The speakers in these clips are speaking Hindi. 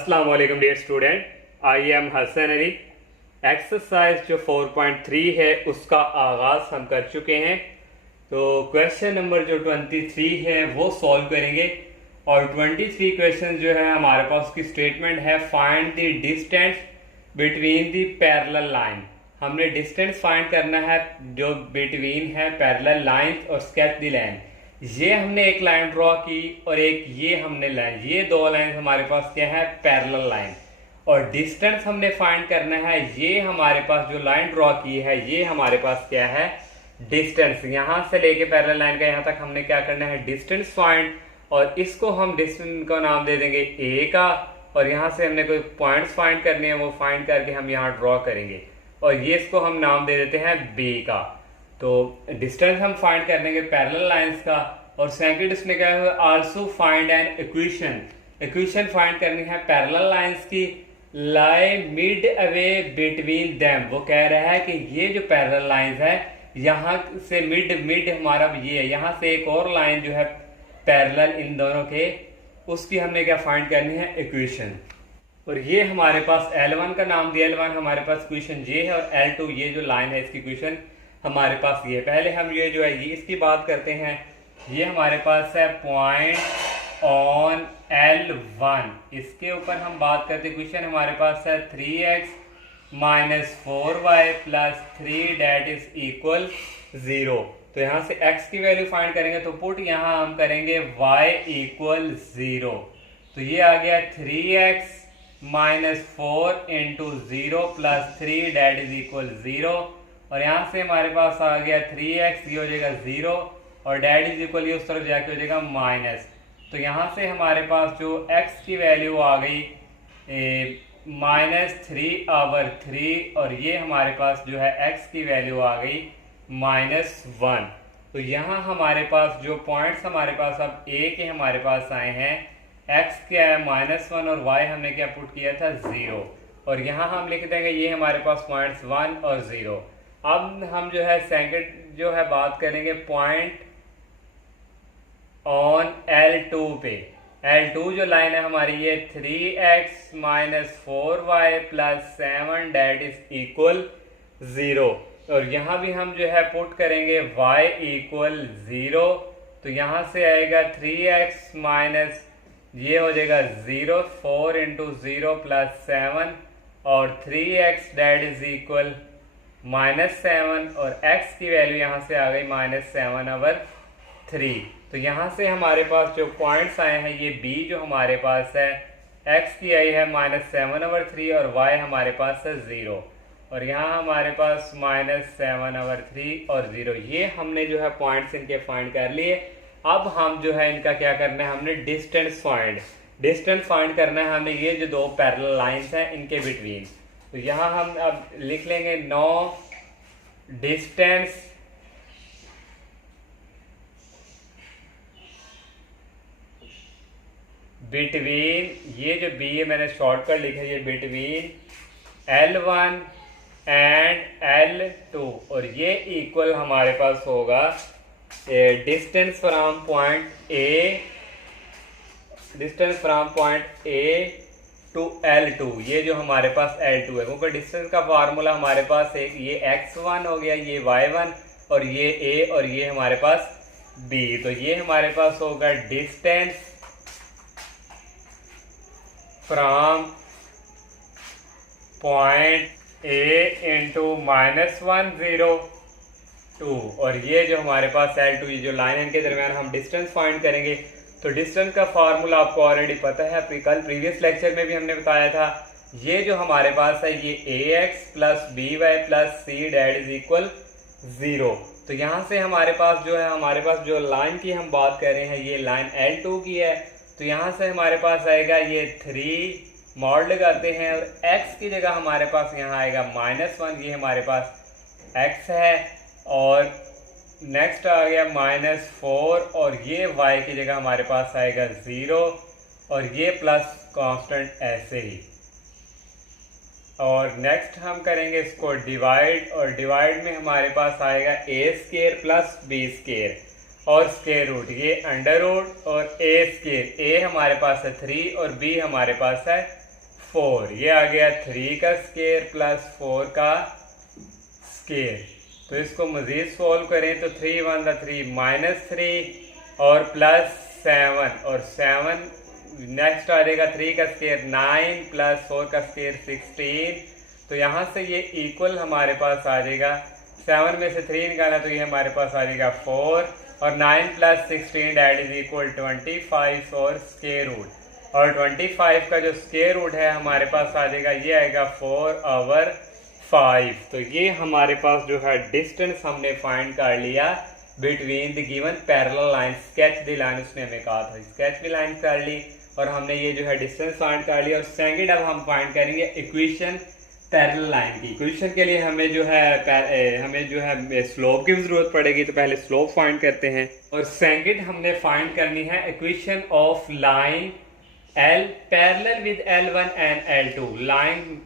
अस्सलाम वालेकुम dear student, I am Hasan Ali. Exercise जो 4.3 है उसका आगाज हम कर चुके हैं। तो क्वेश्चन नंबर जो 23 है वो सॉल्व करेंगे। और 23 क्वेश्चन जो है हमारे पास उसकी स्टेटमेंट है find the distance between the parallel line. हमने डिस्टेंस फाइंड करना है जो बिटवीन है पैरेलल लाइन और स्केच द लाइन। ये हमने एक लाइन ड्रॉ की और एक ये हमने लाइन, ये दो लाइन हमारे पास क्या है, पैरेलल लाइन। और डिस्टेंस हमने फाइंड करना है, ये हमारे पास जो लाइन ड्रॉ की है ये हमारे पास क्या है, डिस्टेंस। यहां से लेके पैरेलल लाइन का यहां तक हमने क्या करना है, डिस्टेंस फाइंड। और इसको हम डिस्टेंस का नाम दे देंगे ए का। और यहां से हमने कोई पॉइंट्स फाइंड करने हैं, वो फाइंड करके हम यहाँ ड्रॉ करेंगे। और ये इसको हम नाम दे देते हैं बी का। तो डिस्टेंस हम फाइंड कर लेंगे पैरेलल लाइंस का। और सेकंड इसमें क्या है, also find an equation. Equation find करनी है पैरेलल लाइंस की, लाई मिड अवे बिटवीन देम। वो कह रहा है कि ये जो पैरेलल लाइंस है यहाँ से मिड हमारा ये है, यहाँ से एक और लाइन जो है पैरेलल इन दोनों के, उसकी हमने क्या फाइंड करनी है, इक्वेशन। और ये हमारे पास L1 का नाम दिया, L1 हमारे पास इक्वेशन ये है, और L2 ये जो लाइन है इसकी इक्वेशन हमारे पास ये। पहले हम ये जो है ये इसकी बात करते हैं। ये हमारे पास है पॉइंट ऑन L1, इसके ऊपर हम बात करते हैं। इक्वेशन हमारे पास है 3x minus 4y plus 3 that is equal 0। तो यहाँ से x की वैल्यू फाइंड करेंगे तो पुट यहाँ हम करेंगे y इक्वल 0। तो ये आ गया 3x minus 4 into 0 plus 3 that is equal 0। और यहाँ से हमारे पास आ गया 3x, ये हो जाएगा 0 और डेट इज इक्वल ये उस तरफ जाके हो जाएगा माइनस। तो यहाँ से हमारे पास जो x की वैल्यू आ गई -3/3, और ये हमारे पास जो है x की वैल्यू आ गई -1। तो यहाँ हमारे पास जो पॉइंट्स हमारे पास अब a के हमारे पास आए हैं, x क्या है -1 और y हमने क्या पुट किया था 0। और यहाँ हम लिख देंगे ये हमारे पास पॉइंट्स 1 और 0। अब हम जो है सेकंड जो है बात करेंगे पॉइंट ऑन L2 पे। L2 जो लाइन है हमारी ये 3x minus 4y plus 7 that is equal 0। और यहाँ भी हम जो है पुट करेंगे y इक्वल 0। तो यहाँ से आएगा 3x माइनस ये हो जाएगा 0, 4 इंटू 0 प्लस 7 और 3x डेट इज इक्वल -7। और x की वैल्यू यहाँ से आ गई -7/3। तो यहाँ से हमारे पास जो पॉइंट्स आए हैं ये b जो हमारे पास है, x की आई है -7/3 और y हमारे पास है 0। और यहाँ हमारे पास -7/3 और 0। ये हमने जो है पॉइंट्स इनके फाइंड कर लिए। अब हम जो है इनका क्या करना है, हमने डिस्टेंस फाइंड करना है हमने, ये जो दो पैरेलल लाइंस हैं इनके बिटवीन। तो यहाँ हम अब लिख लेंगे नो डिस्टेंस बिटवीन, ये जो बी है मैंने शॉर्टकट लिखा है, ये बिटवीन L1 एंड L2। और ये इक्वल हमारे पास होगा distance from point A to L2। ये जो हमारे पास L2 है, क्योंकि डिस्टेंस का फार्मूला हमारे पास एक ये x1 हो गया, ये y1 और ये A और ये हमारे पास B। तो ये हमारे पास होगा distance from point A into -1 0 2। और ये जो हमारे पास L2, ये जो लाइन इनके दरमियान हम डिस्टेंस फाइंड करेंगे। तो डिस्टेंस का फार्मूला आपको ऑलरेडी पता है, कल प्रीवियस लेक्चर में भी हमने बताया था। ये जो हमारे पास है ये ax plus by plus c that is equal 0। तो यहाँ से हमारे पास जो है, हमारे पास जो लाइन की हम बात कर रहे हैं ये लाइन L2 की है। तो यहाँ से हमारे पास आएगा ये 3 मॉड लगाते हैं और x की जगह हमारे पास यहाँ आएगा -1, ये हमारे पास x है। और नेक्स्ट आ गया -4 और ये y की जगह हमारे पास आएगा 0 और ये प्लस कांस्टेंट ऐसे ही। और नेक्स्ट हम करेंगे इसको डिवाइड, और डिवाइड में हमारे पास आएगा a² प्लस b² और स्क्वायर रूट, ये अंडर रूट और a² a हमारे पास है 3 और b हमारे पास है 4, ये आ गया 3 का स्केयर प्लस 4 का स्केयर। तो इसको मज़ीद सोल्व करें तो 3 1 3 -3 और प्लस 7 और 7 नेक्स्ट आ जाएगा 3 का स्केयर 9 प्लस 4 का स्केयर 16। तो यहाँ से ये इक्वल हमारे पास आ जाएगा, 7 में से 3 निकाला तो ये हमारे पास आ जाएगा 4 और 9 प्लस 16 डैट इज इक्वल 25 और स्केयर रूट, और 25 का जो स्केयर रूट है हमारे पास आ जाएगा, ये आएगा 4/5। तो ये हमारे पास जो है डिस्टेंस हमने फाइंड कर लिया between the given parallel line. Sketch the line उसने हमें कहा था, स्केच द लाइन कर ली और हमने ये जो है डिस्टेंस फाइंड कर लिया। और सेकंड अब हम फाइंड करेंगे इक्वेशन पैरेलल लाइन की। इक्वेशन के लिए हमें जो है स्लोप की जरूरत पड़ेगी, तो पहले स्लोप फाइंड करते हैं। और सेकंड हमने फाइंड करनी है equation of line L parallel with L1 and L2, line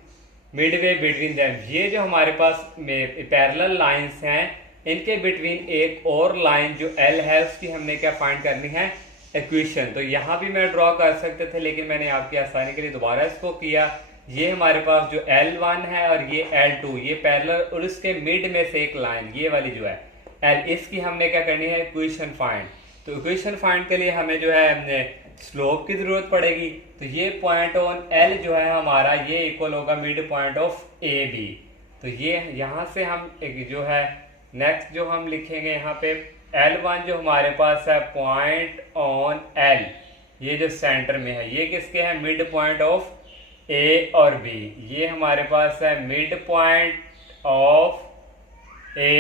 Midway between them. ये जो हमारे पास पैरेलल लाइंस हैं, इनके बिटवीन एक और लाइन जो L है उसकी हमने क्या फाइंड करनी है, इक्वेशन। तो यहाँ भी मैं ड्रॉ कर सकते थे, लेकिन मैंने आपकी आसानी के लिए दोबारा इसको किया। ये हमारे पास जो L1 है और ये L2, ये पैरेलल और उसके मिड में से एक लाइन ये वाली जो है L, इसकी हमने क्या करनी है, इक्वेशन फाइंड। तो इक्वेशन फाइंड के लिए हमें जो है स्लोप की जरूरत पड़ेगी। तो ये पॉइंट ऑन L जो है हमारा, ये इक्वल होगा मिड पॉइंट ऑफ AB। तो ये यहाँ से हम एक जो है नेक्स्ट जो हम लिखेंगे यहाँ पे L1 जो हमारे पास है पॉइंट ऑन L, ये जो सेंटर में है, ये किसके है, मिड पॉइंट ऑफ A और B। ये हमारे पास है mid point of A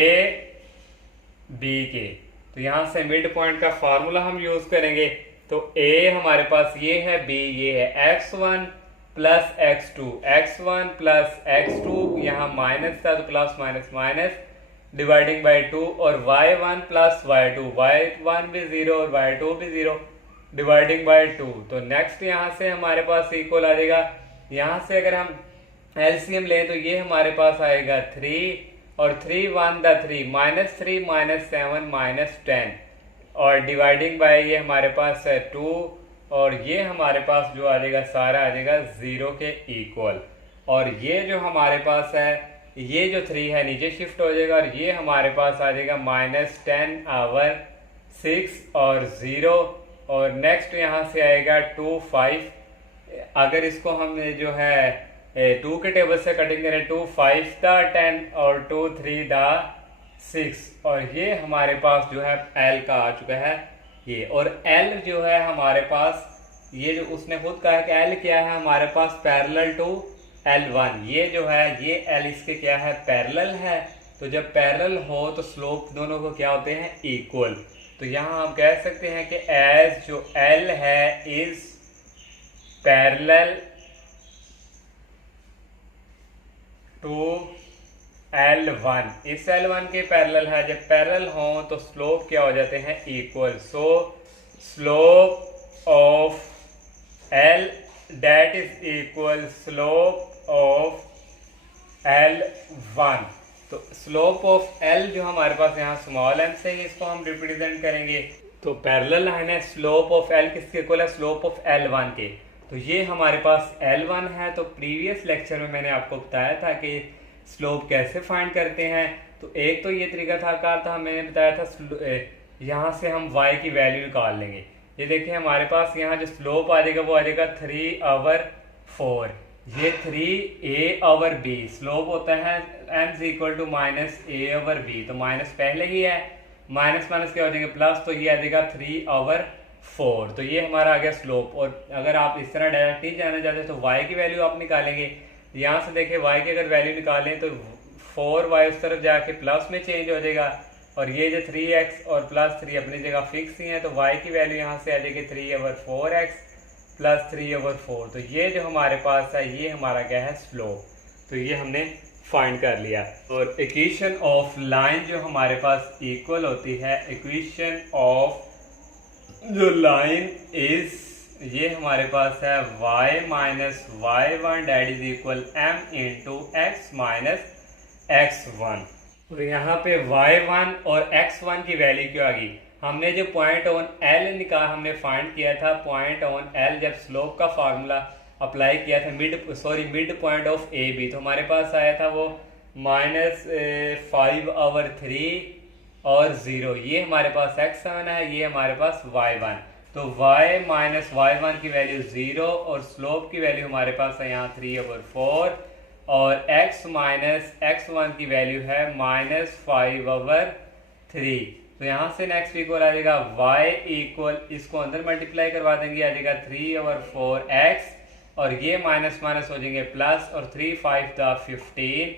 B के। तो यहाँ से मिड पॉइंट का फार्मूला हम यूज करेंगे। तो A हमारे पास ये है, B ये है, x1 plus x2, x1 plus x2, यहाँ माइनस था तो plus minus minus dividing by 2, और y1 प्लस y2, y1 भी 0 और y2 भी 0 डिवाइडिंग बाई 2। तो नेक्स्ट यहाँ से हमारे पास इक्वल आ जाएगा, यहाँ से अगर हम एलसीएम लें तो ये हमारे पास आएगा 3 और 3 1 3 -3 -7 -10 और डिवाइडिंग बाय ये हमारे पास है 2, और ये हमारे पास जो आ जाएगा सारा आ जाएगा 0 के इक्वल। और ये जो हमारे पास है, ये जो 3 है नीचे शिफ्ट हो जाएगा और ये हमारे पास आ जाएगा -10/6 और 0, और नेक्स्ट यहाँ से आएगा 2 5। अगर इसको हम जो है 2 के टेबल से कटिंग करें, 2 5 दा 10 और 2 3 दा 6, और ये हमारे पास जो है L का आ चुका है ये। और L जो है हमारे पास, ये जो उसने खुद कहा है कि L क्या है हमारे पास, पैरेलल टू L1। ये जो है ये L इसके क्या है, पैरेलल है। तो जब पैरेलल हो तो स्लोप दोनों को क्या होते हैं, इक्वल। तो यहाँ हम कह सकते हैं कि एज जो L है इज पैरेलल टू L1, इस L1 के पैरेलल है। जब पैरेलल हो तो स्लोप क्या हो जाते हैं, equal. So slope of L that is equal slope of L1। तो स्लोप ऑफ L जो हमारे पास यहाँ स्मॉल m से ही इसको हम रिप्रेजेंट करेंगे। तो पैरेलल लाइन है, स्लोप ऑफ L किसके इक्वल है, स्लोप ऑफ L1 के। तो ये हमारे पास L1 है। तो प्रीवियस लेक्चर में मैंने आपको बताया था कि स्लोप कैसे फाइंड करते हैं। तो एक तो ये तरीका था मैंने बताया था, यहाँ से हम y की वैल्यू निकाल लेंगे। ये देखिए हमारे पास यहाँ जो स्लोप आ जाएगा वो आ जाएगा 3/4, ये 3a/b। स्लोप होता है m इक्वल टू -a/b, तो माइनस पहले ही है, माइनस माइनस क्या हो जाएगा प्लस, तो ये आ जाएगा 3/4। तो ये हमारा आ गया स्लोप। और अगर आप इस तरह डायरेक्ट नहीं जाना चाहते तो y की वैल्यू आप निकालेंगे। यहाँ से देखिए y की अगर वैल्यू निकालें तो 4y उस तरफ जाके प्लस में चेंज हो जाएगा, और ये जो 3x और प्लस 3 अपनी जगह फिक्स ही है। तो y की वैल्यू यहाँ से आ जाएगी 3/4x प्लस 3/4। तो ये जो हमारे पास है ये हमारा क्या है, स्लोप। तो ये हमने फाइंड कर लिया। और इक्वेशन ऑफ लाइन जो हमारे पास इक्वल होती है, इक्वेशन ऑफ जो लाइन इज, ये हमारे पास है y minus y1 that is equal m into x minus x1। और यहाँ पे y1 और x1 की वैल्यू क्यों आ गई, हमने जो पॉइंट ऑन L हमने फाइंड किया था, पॉइंट ऑन L जब स्लोप का फार्मूला अप्लाई किया था mid point of A B, तो हमारे पास आया था वो -5/3 और 0। ये हमारे पास x1 है, ये हमारे पास y1। तो y माइनस y1 की वैल्यू 0 और स्लोप की वैल्यू हमारे पास है यहाँ 3/4 और x माइनस x1 की वैल्यू है -5/3। तो यहाँ से नेक्स्ट इक्वल आ जाएगा y इक्वल, इसको अंदर मल्टीप्लाई करवा देंगे, आ जाएगा 3/4x और ये माइनस माइनस हो जाएंगे प्लस और 3 5 दा 15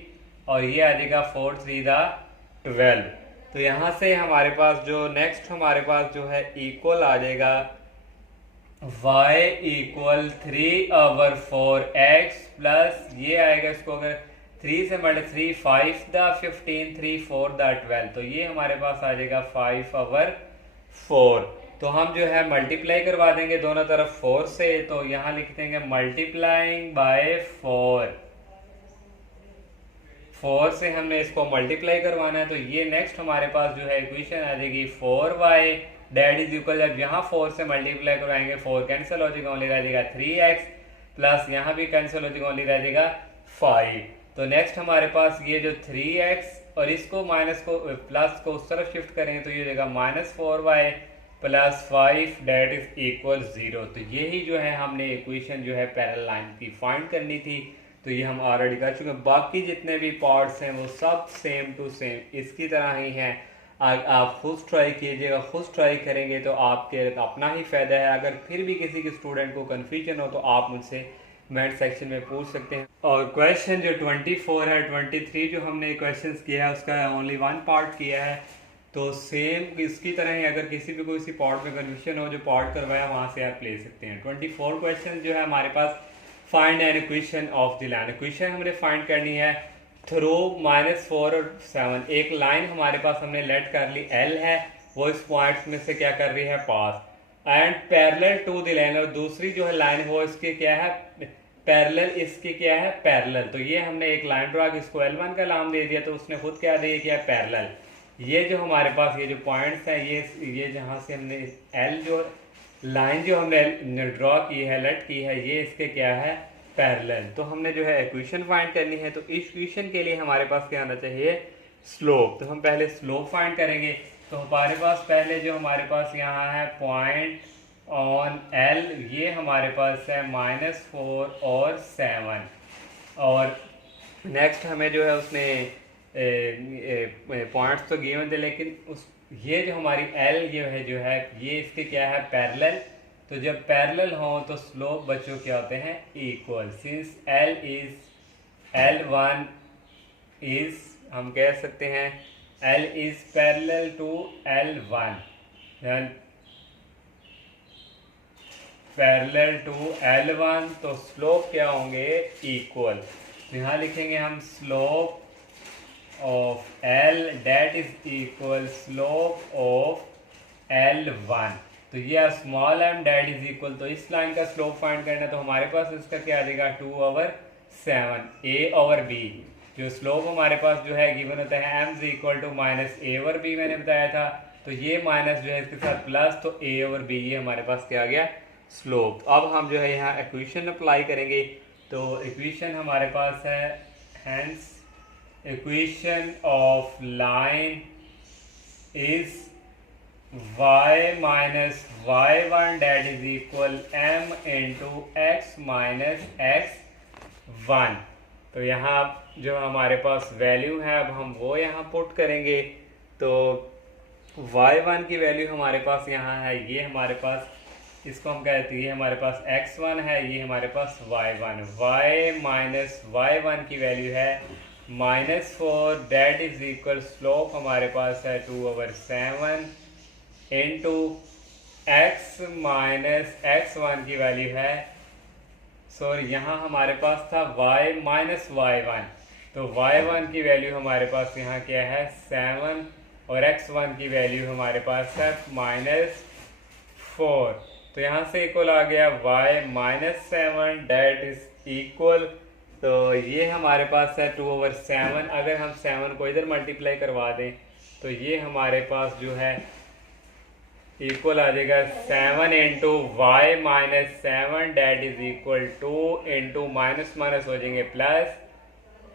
और ये आ जाएगा 4 3 दा 12। तो यहाँ से हमारे पास जो नेक्स्ट हमारे पास जो है इक्वल आ जाएगा y इक्वल 3/4x प्लस ये आएगा, इसको अगर 3 से मल्टी 3 5 दा 15 3 4 दा 12, तो ये हमारे पास आ जाएगा 5/4। तो हम जो है मल्टीप्लाई करवा देंगे दोनों तरफ 4 से, तो यहाँ लिख देंगे मल्टीप्लाइंग बाय 4 से हमने इसको मल्टीप्लाई करवाना है। तो ये नेक्स्ट हमारे पास जो है इक्वेशन आ जाएगी 4y डेट इज इक्वल, जब यहाँ 4 से मल्टीप्लाई करवाएंगे 4 कैंसिल हो जाएगा, ओनली रह जाएगा 3x प्लस यहाँ भी कैंसिल हो जाएगा, ओनली रह जाएगा 5। तो नेक्स्ट हमारे पास ये जो 3x और इसको माइनस को प्लस को उस तरफ शिफ्ट करेंगे तो ये हो जाएगा -4y plus 5 date is equal 0। तो यही जो है हमने इक्वेशन जो है पैरेलल लाइन की फाइंड करनी थी, तो ये हम ऑलरेडी कर चुके हैं। बाकी जितने भी पार्ट्स हैं वो सब सेम टू सेम इसकी तरह ही हैं। आप खुद ट्राई कीजिएगा, खुद ट्राई करेंगे तो आपके अपना ही फ़ायदा है। अगर फिर भी किसी के स्टूडेंट को कन्फ्यूजन हो तो आप मुझसे कमेंट सेक्शन में पूछ सकते हैं। और क्वेश्चन जो 24 है, 23 जो हमने क्वेश्चन किया है उसका ओनली 1 पार्ट किया है, तो सेम इसकी तरह ही अगर किसी भी कोई पार्ट में कन्फ्यूजन हो जो पार्ट करवाया वहाँ से आप ले सकते हैं। 24 क्वेश्चन जो है हमारे पास find an equation of the line, equation हमने फाइंड करनी है थ्रू -4 और 7। एक लाइन हमारे पास हमने लेट कर ली L है, वो इस पॉइंट्स में से क्या कर रही है पास, and parallel to the line, और दूसरी जो है लाइन वो इसके क्या है पैरेलल, इसके क्या है पैरेलल। तो ये हमने एक लाइन ड्रा की, इसको L1 का नाम दे दिया, तो उसने खुद क्या दे दिया पैरेलल। ये जो हमारे पास ये जो पॉइंट्स हैं ये जहाँ से हमने L जो लाइन जो हमने ड्रॉ की है लेट की है, ये इसके क्या है पैरेलल। तो हमने जो है इक्वेशन फाइंड करनी है, तो इस इक्वेशन के लिए हमारे पास क्या आना चाहिए स्लोप। तो हम पहले स्लोप फाइंड करेंगे। तो हमारे पास पहले जो हमारे पास यहाँ है पॉइंट ऑन L, ये हमारे पास है -4 और 7, और नेक्स्ट हमें जो है उसने पॉइंट्स तो गिवन थे, लेकिन उस ये जो हमारी L जो है ये इसके क्या है पैरेलल। तो जब पैरेलल हो तो स्लोप बच्चों क्या होते हैं इक्वल, सिंस L1 इज हम कह सकते हैं L is parallel to L1, parallel to L1, तो स्लोप क्या होंगे इक्वल। यहाँ लिखेंगे हम slope of L that is equal slope of L1। तो ये small m that is equal, तो इस लाइन का स्लोप फाइंड करना है, तो हमारे पास इसका क्या आ जाएगा 2/7 a/b। जो स्लोप हमारे पास जो है गिवन होता है m is equal to -a/b मैंने बताया था, तो ये माइनस जो है इसके साथ प्लस, तो a/b ये हमारे पास क्या आ गया स्लोप। अब हम जो है यहाँ इक्वेशन अप्लाई करेंगे। तो इक्वेशन हमारे पास है hence equation of line is y minus y1 that is equal m into x minus x1। तो यहाँ जो हमारे पास वैल्यू है अब हम वो यहाँ पुट करेंगे। तो y1 की वैल्यू हमारे पास यहाँ है, ये हमारे पास इसको हम कहते हैं, ये हमारे पास x1 है, ये हमारे पास y1। y माइनस y1 की वैल्यू है -4 डेट इज इक्वल स्लोप हमारे पास है 2/7 इंटू x माइनस x1 की वैल्यू है, सॉरी यहाँ हमारे पास था y माइनस y1, तो y1 की वैल्यू हमारे पास यहाँ क्या है 7 और x1 की वैल्यू हमारे पास है -4। तो यहाँ से इक्वल आ गया y minus 7 that is equal, तो ये हमारे पास है 2/7। अगर हम 7 को इधर मल्टीप्लाई करवा दें तो ये हमारे पास जो है इक्वल आ जाएगा 7 into y minus 7 that is equal two into minus minus हो जाएंगे प्लस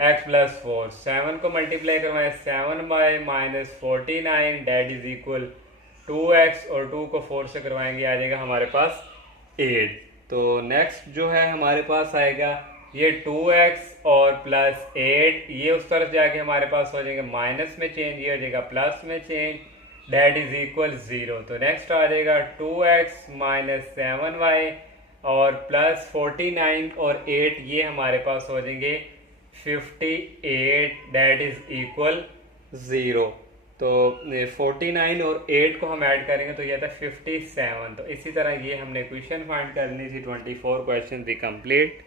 एक्स प्लस 4। 7 को मल्टीप्लाई करवाएं 7 by minus 49 that is equal 2x और 2 को 4 से करवाएंगे आ जाएगा हमारे पास 8। तो नेक्स्ट जो है हमारे पास आएगा ये 2x और प्लस 8, ये उस तरफ जाके हमारे पास हो जाएंगे माइनस में चेंज, ये हो जाएगा प्लस में चेंज, डेट इज इक्वल 0। तो नेक्स्ट आ जाएगा 2x माइनस 7y और प्लस 49 और 8, ये हमारे पास हो जाएंगे 58 डेट इज इक्वल 0। तो 49 और 8 को हम ऐड करेंगे तो ये था 57। तो इसी तरह ये हमने क्वेश्चन फाइंड करनी थी। 24 क्वेश्चन भी कंप्लीट।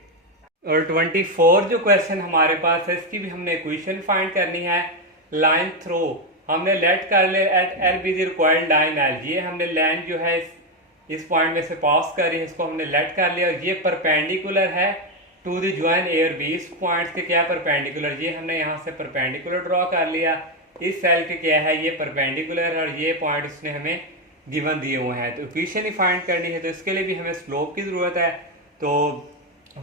और 24 जो क्वेश्चन हमारे पास है इसकी भी हमने क्वेश्चन फाइंड करनी है। लाइन थ्रू हमने लेट कर ले at L be the required line L, ये हमने लाइन जो है इस पॉइंट में से पास कर रही है, इसको हमने लेट कर लिया और ये परपेंडिकुलर है टू द ज्वाइन ए और बी। इस पॉइंट के क्या परपेंडिकुलर, ये हमने यहाँ से परपेंडिकुलर ड्रॉ कर लिया। इस सेल के क्या है ये परपेंडिकुलर और ये पॉइंट उसने हमें गिवन दिए हुए हैं। तो इक्वेशन ही फाइंड करनी है तो इसके लिए भी हमें स्लोप की जरूरत है। तो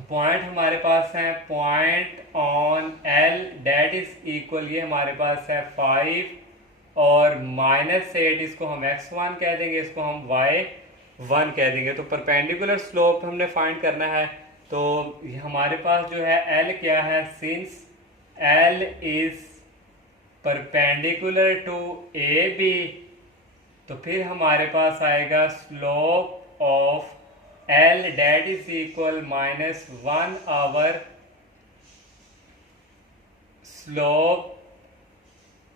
पॉइंट हमारे पास है point on L that is equal, ये हमारे पास है 5 और माइनस 8, इसको हम x1 कह देंगे, इसको हम y1 कह देंगे। तो परपेंडिकुलर स्लोप हमने फाइंड करना है। तो हमारे पास जो है l क्या है, since l is perpendicular to A B, तो फिर हमारे पास आएगा slope of L that is equal -1 over slope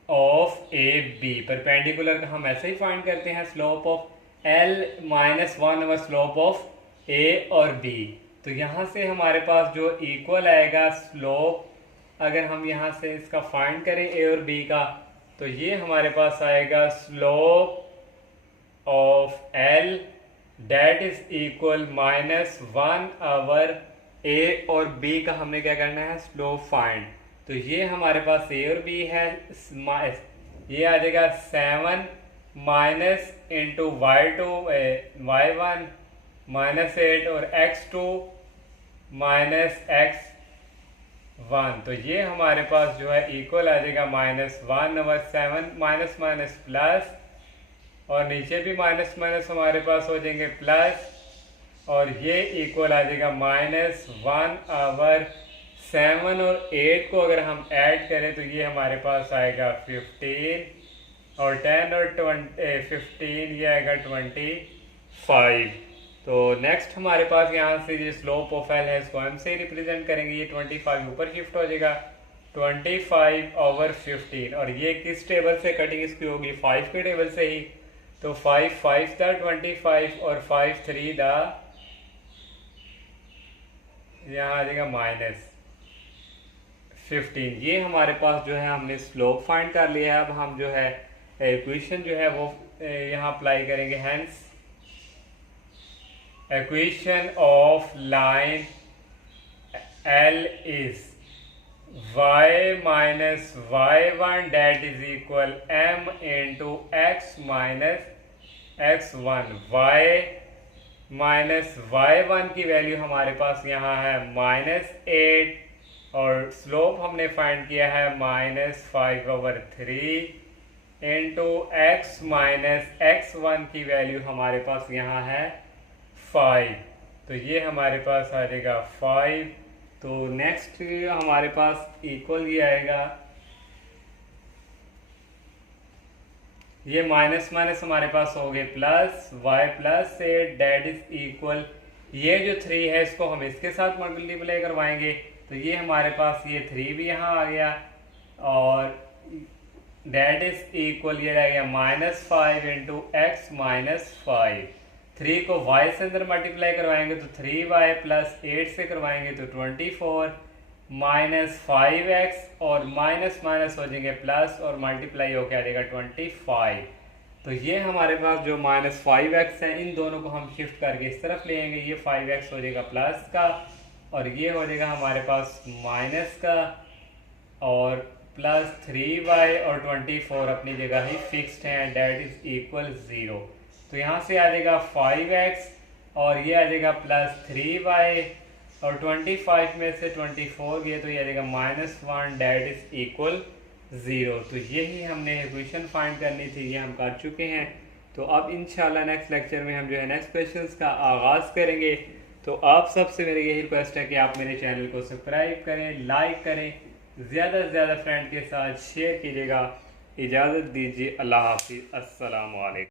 of A B. Perpendicular का हम ऐसे ही फाइंड करते हैं, slope of L -1 over slope of A और बी। तो यहाँ से हमारे पास जो इक्वल आएगा स्लोप, अगर हम यहाँ से इसका फाइंड करें ए और बी का, तो ये हमारे पास आएगा slope of L that is equal -1 over A और बी का हमने क्या करना है स्लोप फाइंड। तो ये हमारे पास ए और बी है, ये आ जाएगा 7 माइनस इंटू y1 -8 और x2 -x1। तो ये हमारे पास जो है इक्वल आ जाएगा -1 ओवर 7 माइनस माइनस प्लस, और नीचे भी माइनस माइनस हमारे पास हो जाएंगे प्लस, और ये इक्वल आ जाएगा -1 आवर 7 और 8 को अगर हम ऐड करें तो ये हमारे पास आएगा 15 और 10 और 15 ये आएगा 25। तो नेक्स्ट हमारे पास यहाँ से ये स्लोप ऑफ एल है, इसको हम से रिप्रेजेंट करेंगे। ये 25 ऊपर शिफ्ट हो जाएगा 25 ओवर 15, और ये किस टेबल से कटिंग इसकी होगी 5 के टेबल से ही। तो 5 5 था 25 और 5 3 था, यहाँ आ जाएगा -15। ये हमारे पास जो है हमने स्लोप फाइंड कर लिया है। अब हम जो है इक्वेशन जो है वो यहाँ अप्लाई करेंगे। Hence equation of line L is y minus y1 that is equal m into x minus x1। y minus y1 की वैल्यू हमारे पास यहाँ है -8 और स्लोप हमने फाइंड किया है -5 over 3 into x minus x1 की वैल्यू हमारे पास यहाँ है 5। तो ये हमारे पास आ जाएगा 5। तो नेक्स्ट हमारे पास इक्वल ये आएगा, ये माइनस माइनस हमारे पास हो गए plus, y plus 8 that is equal, ये जो 3 है इसको हम इसके साथ मल्टीप्लाई करवाएंगे तो ये हमारे पास ये 3 भी यहाँ आ गया, और डेट इज इक्वल ये रह गया -5 इंटू एक्स माइनस 5। 3 को y से अंदर मल्टीप्लाई करवाएंगे तो 3y प्लस 8 से करवाएंगे तो 24 माइनस 5x और माइनस माइनस हो जाएंगे प्लस और मल्टीप्लाई होकर आ जाएगा 25। तो ये हमारे पास जो -5x है इन दोनों को हम शिफ्ट करके इस तरफ ले आएंगे। ये 5x हो जाएगा प्लस का और ये हो जाएगा हमारे पास माइनस का, और प्लस 3y और 24 अपनी जगह ही फिक्स्ड हैं, डेट इज इक्वल 0। तो यहाँ से आ जाएगा 5x और ये आ जाएगा +3y और 25 में से 24 गए तो ये आ जाएगा -1 डेट इज इक्वल 0। तो यही हमने इक्वेशन फाइंड करनी थी, ये हम कर चुके हैं। तो अब इंशाल्लाह नेक्स्ट लेक्चर में हम जो है नेक्स्ट क्वेश्चंस का आगाज़ करेंगे। तो आप सबसे मेरी यही रिक्वेस्ट है कि आप मेरे चैनल को सब्सक्राइब करें, लाइक करें, ज़्यादा से ज़्यादा फ्रेंड के साथ शेयर कीजिएगा। इजाज़त दीजिए, अल्लाह हाफिज़, अस्सलाम वालेकुम।